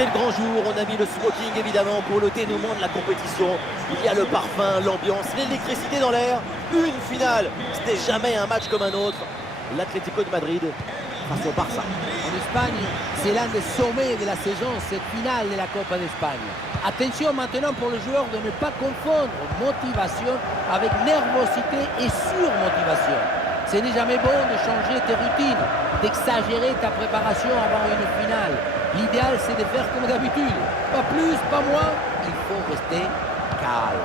C'est le grand jour, on a mis le smoking évidemment pour le dénouement de la compétition. Il y a le parfum, l'ambiance, l'électricité dans l'air. Une finale, c'était jamais un match comme un autre. L'Atlético de Madrid face au Barça. En Espagne, c'est l'un des sommets de la saison, cette finale de la Copa d'Espagne. Attention maintenant pour le joueur de ne pas confondre motivation avec nervosité et surmotivation. Ce n'est jamais bon de changer tes routines, d'exagérer ta préparation avant une finale. L'idéal, c'est de faire comme d'habitude. Pas plus, pas moins, il faut rester calme.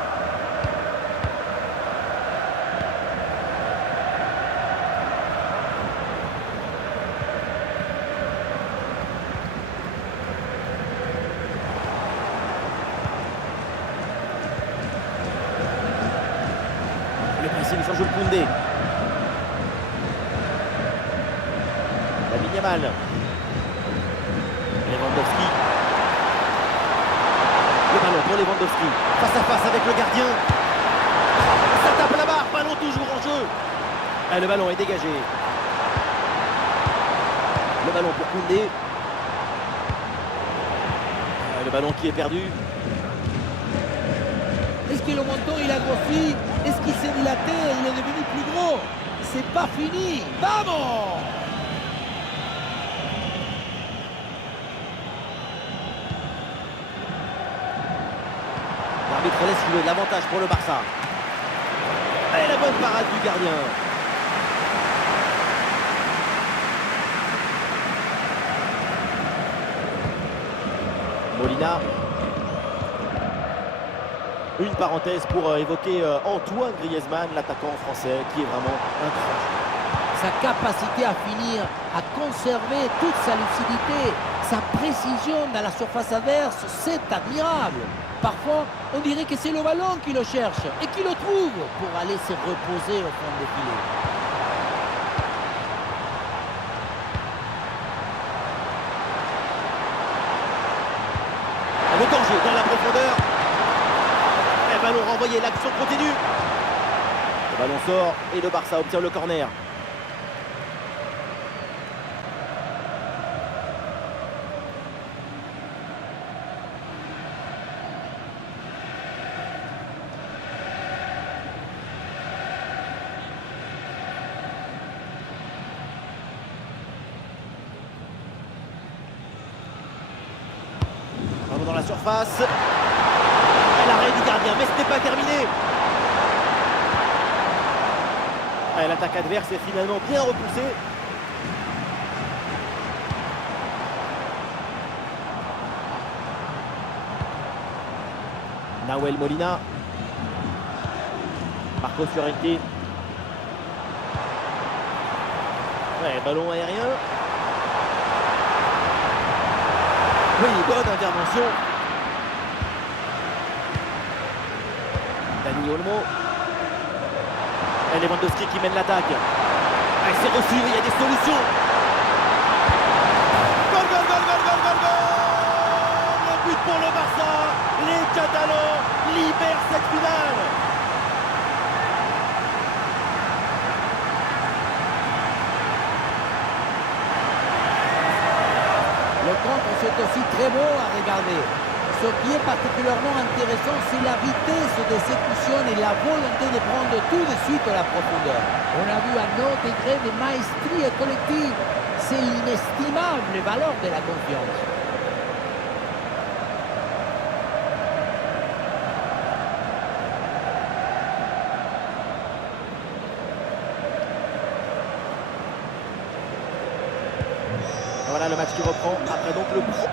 Le pressing sur Jules Koundé. Lamine Yamal. Lewandowski. Le ballon pour Lewandowski. Face à face avec le gardien. Ça tape la barre. Ballon toujours en jeu. Ah, le ballon est dégagé. Le ballon pour Koundé. Ah, le ballon qui est perdu. Est-ce que le menton il a grossi? Est-ce qu'il s'est dilaté? Il est devenu plus gros? C'est pas fini. Vamos! L'arbitre laisse jouer de l'avantage pour le Barça. Et la bonne parade du gardien. Molina. Une parenthèse pour évoquer Antoine Griezmann, l'attaquant français, qui est vraiment un grand joueur. Sa capacité à finir, à conserver toute sa lucidité, sa précision dans la surface adverse, c'est admirable. Parfois, on dirait que c'est le ballon qui le cherche et qui le trouve pour aller se reposer au fond des filets. Le danger dans la profondeur. Le ballon renvoyé, l'action continue. Le ballon sort et le Barça obtient le corner. Ballon dans la surface. L'arrêt du gardien, mais ce n'est pas terminé. L'attaque adverse est finalement bien repoussée. Nahuel Molina. Marcos Llorente. Ballon aérien. Oui, bonne intervention. Dani Olmo. Et Lewandowski qui mène l'attaque. C'est reçu, il y a des solutions. Goal, goal, goal, goal, goal, goal, goal. Le but pour le Barça. Les Catalans libèrent cette finale. Le contre, c'est aussi très beau à regarder. Ce qui est particulièrement intéressant, c'est la vitesse d'exécution et la volonté de prendre tout de suite la profondeur. On a vu un autre degré de maestrie collective. C'est l'inestimable valeur de la confiance. Voilà le match qui reprend après donc le pro.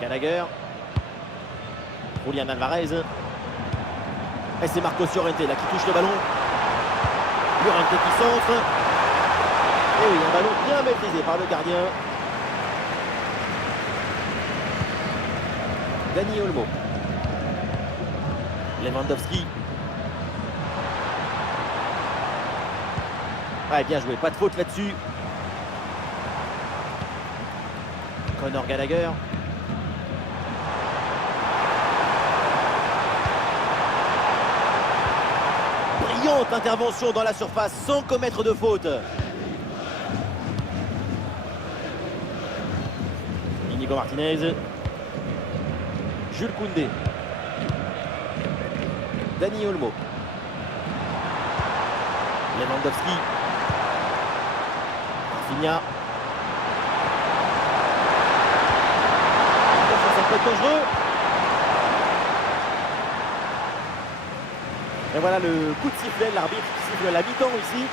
Gallagher. Julian Alvarez. Et c'est Marcos Llorente là qui touche le ballon. Llorente qui centre. Et oui, un ballon bien maîtrisé par le gardien. Dani Olmo. Lewandowski. Ouais, bien joué, pas de faute là-dessus. Conor Gallagher. Brillante intervention dans la surface sans commettre de faute. Inigo Martinez. Jules Koundé. Dani Olmo. Lewandowski. Rafinha. Ça peut être dangereux. Et voilà le coup de sifflet, l'arbitre qui siffle la mi-temps ici.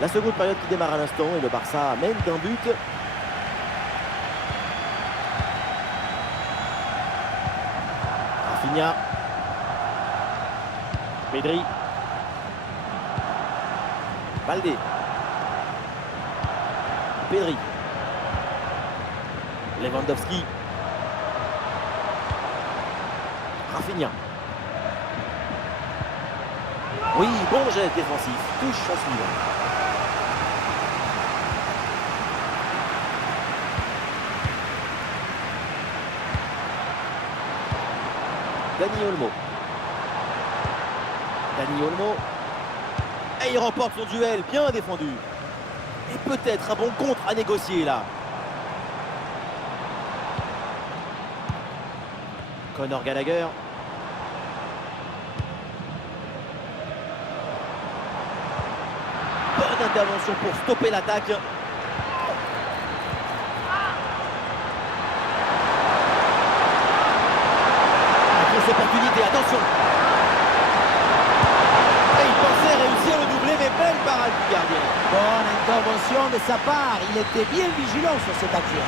La seconde période qui démarre à l'instant et le Barça mène d'un but. Rafinha. Pedri. Baldé. Pedri. Lewandowski. Rafinha. Oui, bon jet défensif. Touche en suivant. Dani Olmo. Dani Olmo. Et il remporte son duel, bien défendu. Et peut-être un bon contre à négocier là. Conor Gallagher. Bonne intervention pour stopper l'attaque. Opportunité, attention. Et il pensait réussir le doublé, mais belle parade du gardien. Bonne intervention de sa part, il était bien vigilant sur cette action.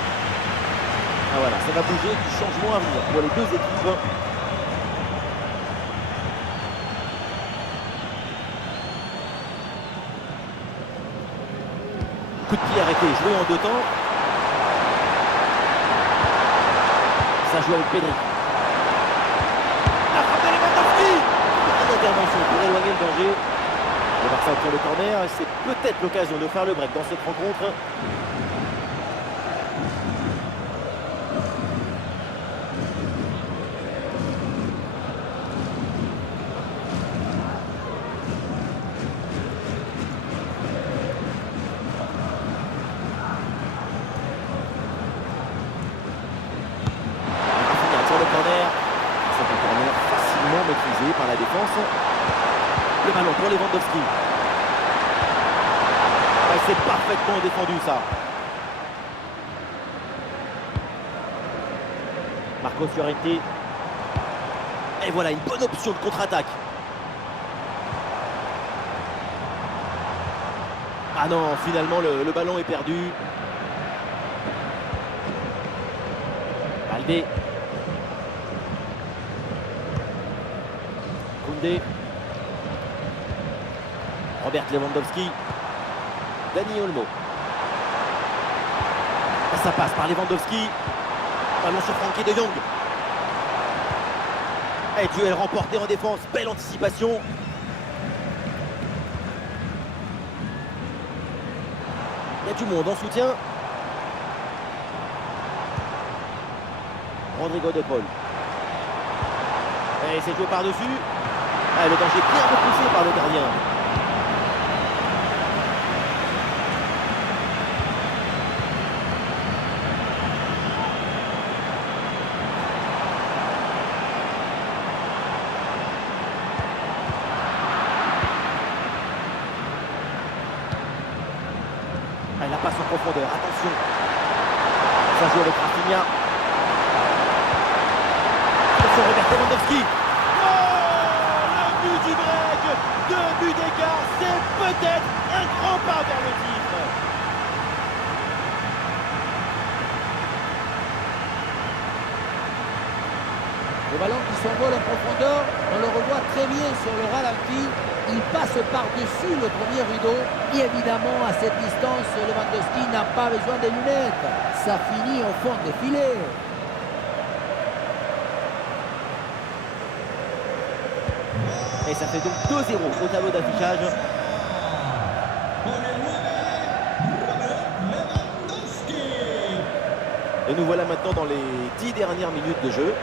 Ah voilà, ça va bouger du changement à venir pour les deux équipes. Coup de pied arrêté, joué en deux temps. Ça joue avec Pedri. Intervention pour éloigner le danger. Le Barça obtient le corner. C'est peut-être l'occasion de faire le break dans cette rencontre. Rafinha tire le corner. C'est un corner facilement maîtrisé par la défense. Le ballon pour Lewandowski. C'est parfaitement défendu ça. Marcos Llorente. Et voilà une bonne option de contre-attaque. Ah non, finalement le ballon est perdu. Baldé. Koundé. Robert Lewandowski. Dani Olmo. Et ça passe par Lewandowski. Ballon sur Frenkie de Jong. Et duel remporté en défense. Belle anticipation. Il y a du monde en soutien. Rodrigo de Paul. Et c'est joué par-dessus. Ah, le danger bien repoussé par le gardien. Ah, la passe en profondeur, attention. Ça joue avec Rafinha. Attention, Robert Lewandowski. Du break, 2 buts d'écart, c'est peut-être un grand pas vers le titre. Le ballon qui s'envole en profondeur, on le revoit très bien sur le ralenti. Il passe par-dessus le premier rideau. Et évidemment, à cette distance, Lewandowski n'a pas besoin de lunettes. Ça finit au fond des filets. Et ça fait donc 2-0 au tableau d'affichage. Et nous voilà maintenant dans les 10 dernières minutes de jeu.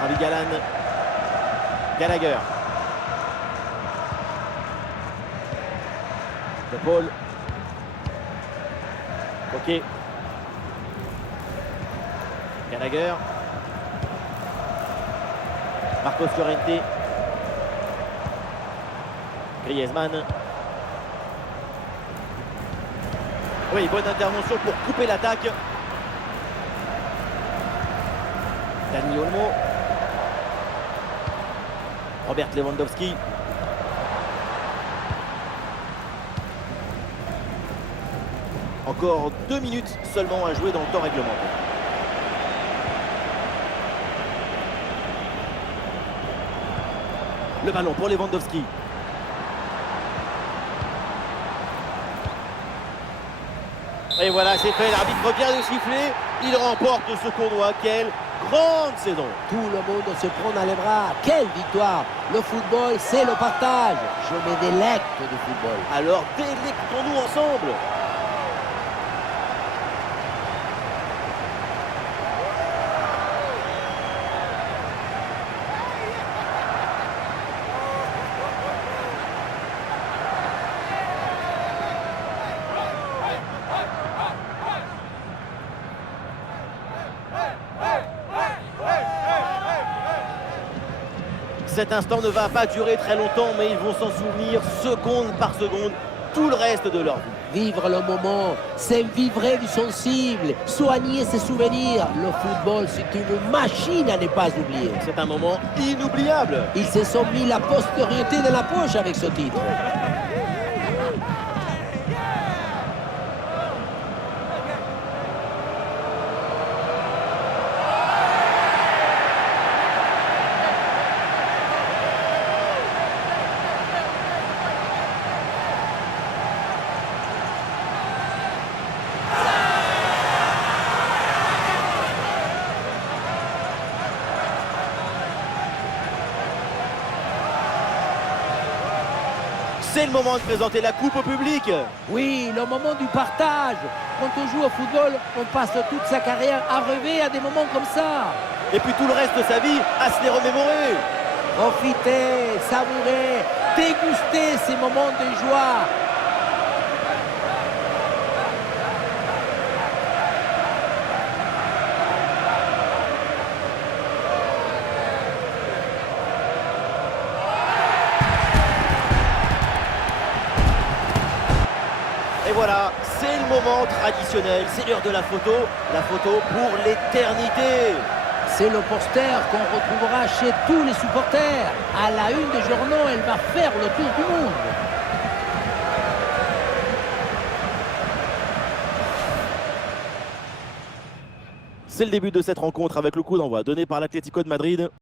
Ravi Galan. Gallagher. De Paul. Ok. Gallagher. Marcos Llorente. Griezmann. Oui, bonne intervention pour couper l'attaque. Dani Olmo. Robert Lewandowski. Encore 2 minutes seulement à jouer dans le temps réglementaire. Le ballon pour Lewandowski. Et voilà, c'est fait, l'arbitre vient de siffler. Il remporte ce tournoi. Quelle grande saison! Tout le monde se prend dans les bras. Quelle victoire! Le football, c'est le partage. Je me délecte du football. Alors délectons-nous ensemble. Cet instant ne va pas durer très longtemps, mais ils vont s'en souvenir seconde par seconde tout le reste de leur vie. Vivre le moment, c'est vivre du sensible, soigner ses souvenirs. Le football, c'est une machine à ne pas oublier. C'est un moment inoubliable. Ils se sont mis la postériorité de la poche avec ce titre. C'est le moment de présenter la coupe au public. Oui, le moment du partage. Quand on joue au football, on passe toute sa carrière à rêver à des moments comme ça. Et puis tout le reste de sa vie à se les remémorer. Profiter, savourer, déguster ces moments de joie. Et voilà, c'est le moment traditionnel, c'est l'heure de la photo pour l'éternité. C'est le poster qu'on retrouvera chez tous les supporters. À la une des journaux, elle va faire le tour du monde. C'est le début de cette rencontre avec le coup d'envoi donné par l'Atlético de Madrid.